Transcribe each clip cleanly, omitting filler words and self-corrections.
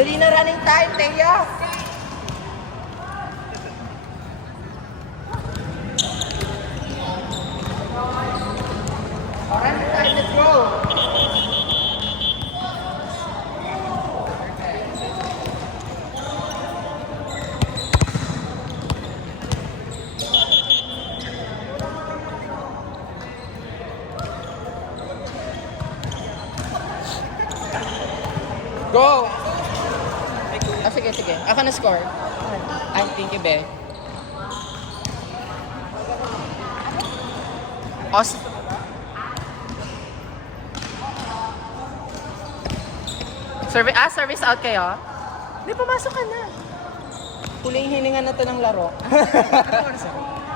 Dali na running time, Teya. Running time, let's go. Go! Ah, sige, sige. Ako na score. Ay, thank you, be. Os. Service out kayo? Hindi, pumasok ka na. Huling hininga na to ng laro.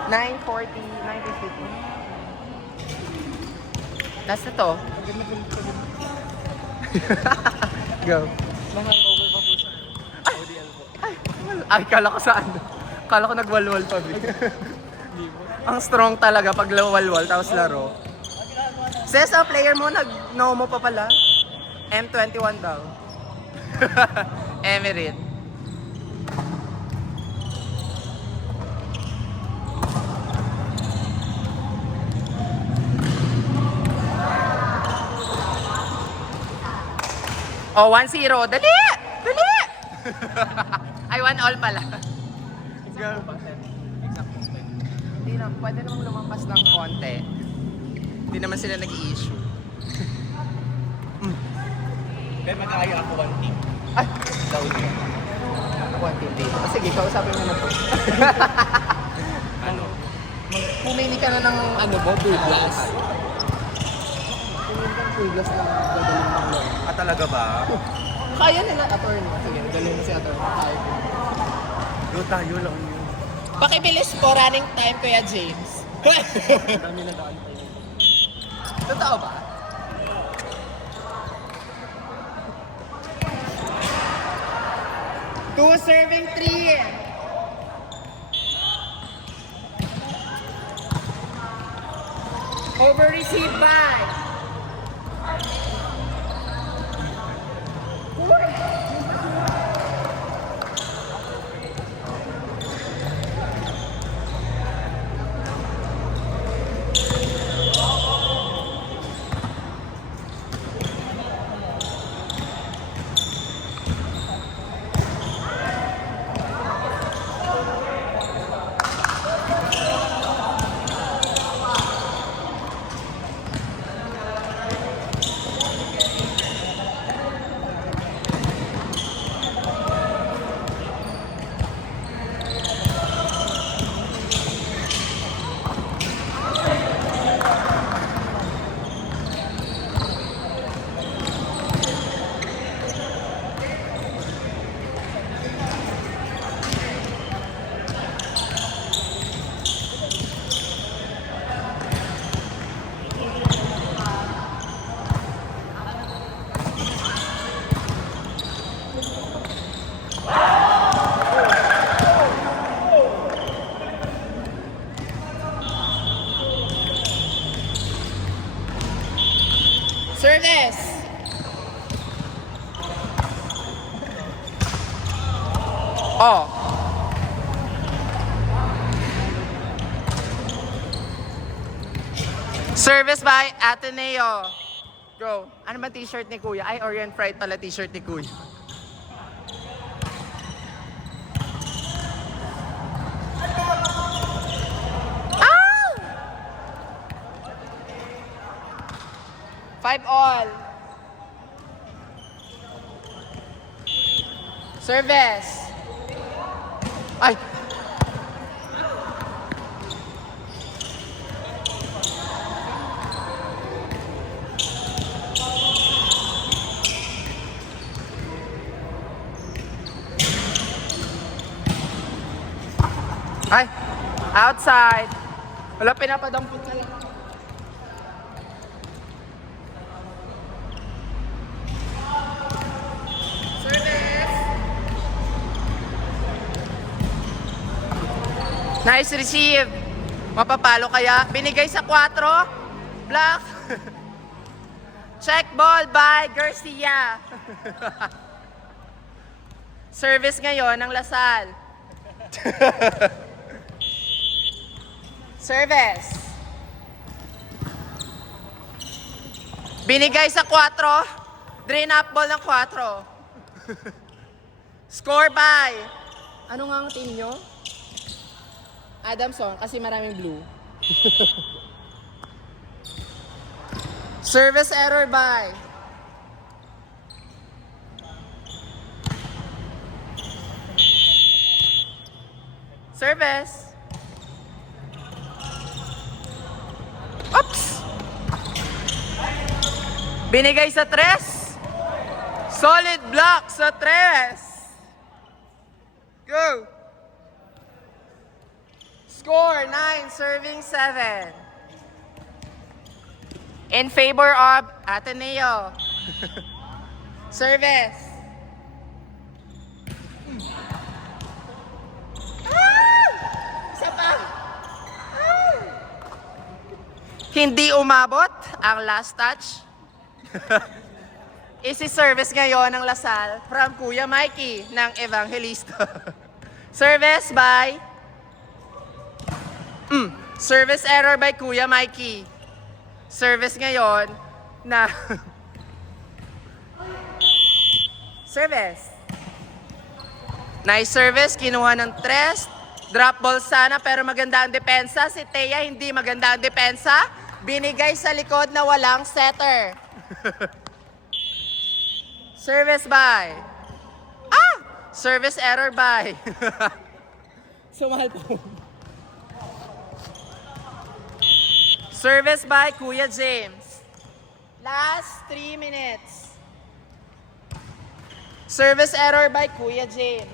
9:40, 9:50. Last na to. Go. Nang-hangover pa po sa ODL po. Ay, kala ko saan. Kala ko nagwalwal pa, be. Hindi po. Ang strong talaga pag walwal tapos laro. Says ang player mo, nag-no mo pa pala. M21 daw. Emerit. Oh, 1-0. Dali! Dali! Ay, 1-all pala. Exact 10. Hindi na, pwede namang lumampas ng konti. Hindi naman sila nag-i-issue. Kaya mag-aaya ako one team. Ay! Down yun. Konti dito. Ah, sige, kausapin mo na po. Ano? Pumili ka na ng ano mo, full glass. Pumili ka ng full glass na gagaling ng laro. Ah, talaga ba? Kaya nila, attorney. Sige, galing mo si attorney. Kaya. Yo, tayo lang yun. Pakibilis po, running time, Kuya James. Dami na daan tayo. Totoo ba? Two serving three. Over received by. Service! Oh. Service by Ateneo. Go. Ano ba t-shirt ni Kuya? Ay, Orient Pride pala t-shirt ni Kuya. Ah! 5-all. Service. Ay. Ay. Outside. Wala, pinapadampot na lang. Nice receive. Mapapalo kaya? Binigay sa 4. Block. Check ball by Garcia. Service ngayon ng Lasal. Service. Binigay sa 4. Drain up ball ng 4. Score by. Ano nga ang team nyo? Adamson, kasi maraming blue. Service error by. Service. Oops! Binigay sa 3. Solid block sa 3. Go! Score 9, serving 7. In favor of Ateneo. Service. Ah! Isa pa. Ah! Hindi umabot ang last touch. Isi-service ngayon ng Lasal from Kuya Mikey ng Evangelista. Service by... Service error by Kuya Mikey. Service ngayon na... Service. Nice service, kinuha ng 3. Drop ball sana pero maganda ang depensa. Si Thea hindi maganda ang depensa. Binigay sa likod na walang setter. Service by. Service error by. Sumahal po. Service by Kuya James. Last 3 minutes. Service error by Kuya James.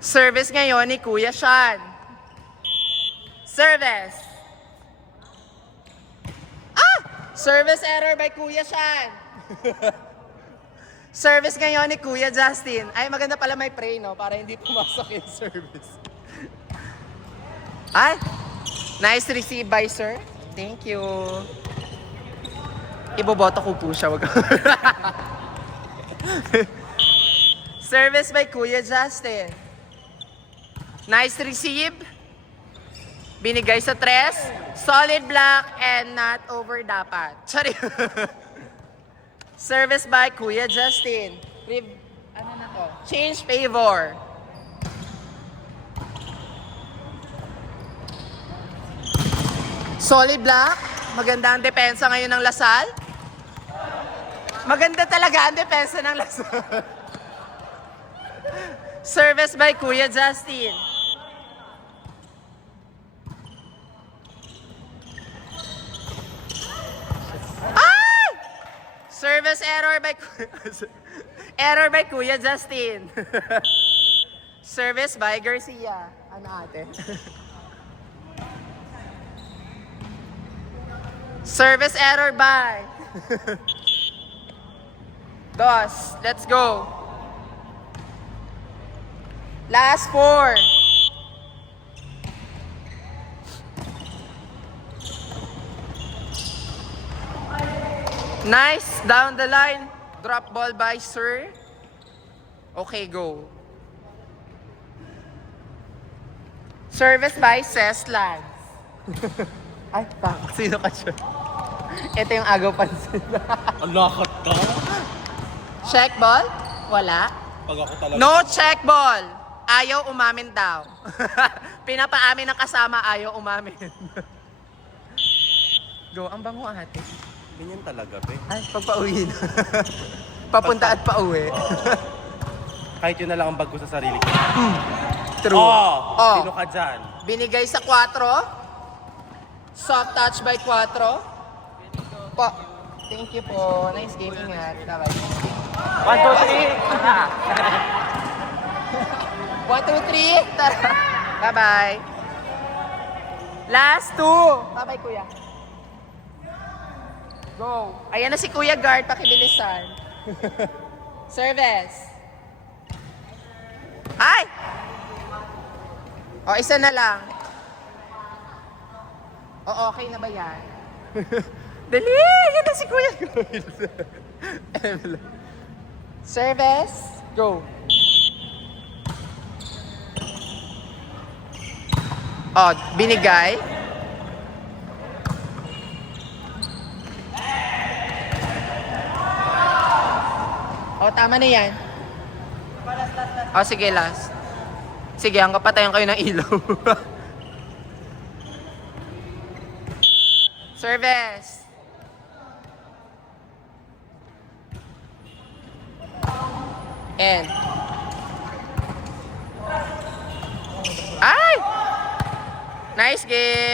Service ngayon ni Kuya Sean. Service. Service error by Kuya Sean. Service ngayon ni Kuya Justin. Ay, maganda pala may pray, no? Para hindi pumasok yung service. Ay, nice receive by sir. Thank you. Iboboto ko po siya. Wag. Service by Kuya Justin. Nice receive. Binigay sa 3. Solid block and not over dapat. Sorry. Service by Kuya Justin. Ano na to? Change favor. Solid block. Maganda ang depensa ngayon ng Lasal. Maganda talaga ang depensa ng Lasal. Service by Kuya Justin. Service error by Kuya Justin. Service by Garcia. Ano ate? Service error by. Dos. Let's go. Last 4. Nice, down the line. Drop ball by Sir. Okay, go. Service by Ceslan. Ay, sino ka siya? Ito yung agaw pansin. Ang lakad ka. Check ball? Wala. Pag ako talaga. No check ball. Ayaw umamin daw. Pinapaamin ng kasama, ayaw umamin. Go, ang bango ate. Ganyan talaga, be. Ay, pagpa-uwi na. Papunta at pauwi. Kahit yun na lang ang bag ko sa sarili ko. True. Oh. Sino ka dyan? Binigay sa 4. Soft touch by 4. Po. Thank you po. Nice game, ingat. Bye-bye. 1, 2, 3. 1, 2, 3. Tara. Bye-bye. Last 2. Bye-bye, kuya. Go. Ayan na si Kuya Guard, pakibilisan. Service. Ay! O, isa na lang. O, okay na ba yan? Dali! Yan na si Kuya Guard. Service. Go. Oh, binigay. Oh, tama na yan. Oh, sige, last. Sige, hanggang patayan kayo ng ilaw. Service. And. Ay! Nice game!